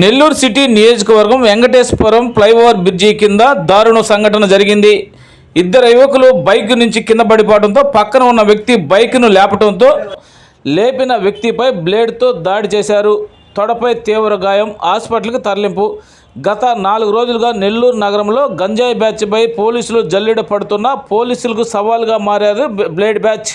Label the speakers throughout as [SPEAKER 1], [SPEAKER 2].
[SPEAKER 1] Nellore city నియోజకవర్గం వెంకటేశ్వరం flyover bridge కింద దారుణ సంఘటన జరిగింది. ఇద్దరు యువకులు బైక్ నుంచి కింద పడిపోవడంతో పక్కన ఉన్న వ్యక్తి బైక్ను లేపడంతో లేపిన వ్యక్తిపై బ్లేడ్తో దాడి చేశారు. తొడపై తీవ్ర గాయం హాస్పిటల్కి తరలింపు. గత నాలుగు రోజులుగా నెల్లూరు నగరంలో గంజాయి బ్యాచ్పై పోలీసులు జల్లెడ పడుతున్న పోలీసులకు సవాల్గా మారారు బ్లేడ్ బ్యాచ్.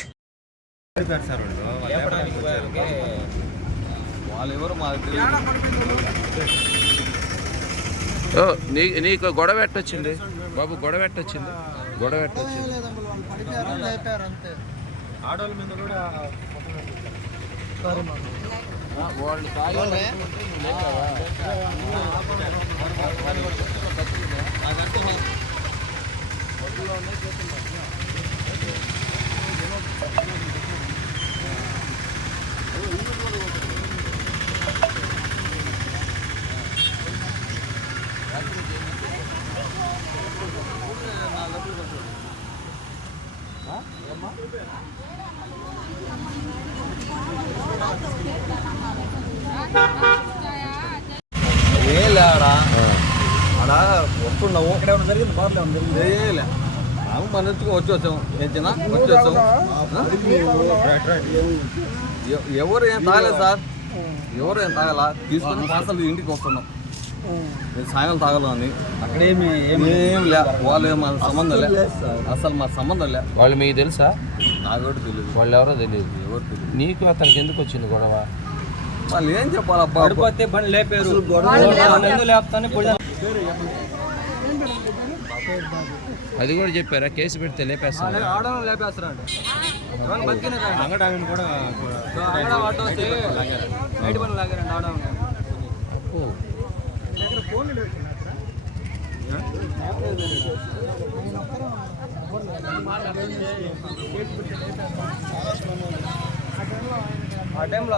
[SPEAKER 2] నీ నీకు గొడవ ఎట్టొచ్చింది బాబు గొడవ ఎట్టొచ్చింది గొడవ ఎట్టొచ్చింది
[SPEAKER 3] ఆడోళ్ళ మీద కూడా
[SPEAKER 2] వాళ్ళు తాగి
[SPEAKER 3] ఏం లేడా వస్తున్నావు ఏలే. మన వచ్చి వచ్చి వచ్చాము ఎ- ఎవరు ఏం తాగలేదు సార్? ఎవరు ఏం తాగల? తీసుకొని పార్సల్ ఇంటికి వస్తున్నాం. నేను సాయంకాలం తాగలని
[SPEAKER 4] అక్కడేమి
[SPEAKER 3] ఏం లే వాళ్ళు మా సంబంధం లే. అసలు మా సంబంధం లే.
[SPEAKER 2] వాళ్ళు మీకు తెలుసా?
[SPEAKER 3] నాకు కూడా తెలియదు
[SPEAKER 2] వాళ్ళు ఎవరో తెలియదు
[SPEAKER 3] ఎవరు తెలియదు
[SPEAKER 2] నీకు అతనికి ఎందుకు వచ్చింది గొడవ?
[SPEAKER 3] వాళ్ళు ఏం చెప్పాలబ్బా
[SPEAKER 4] పడిపోతే బండి లేపారు. లేపుతాను?
[SPEAKER 2] అది కూడా చెప్పారా? కేసు పెడితే లేపేస్తాను
[SPEAKER 4] ఆడడం లేపేస్తారా అంగడావిని కూడా. అంగడ ఆటో వచ్చి బయట పని లాగారండి ఆడడం ఆ టైంలో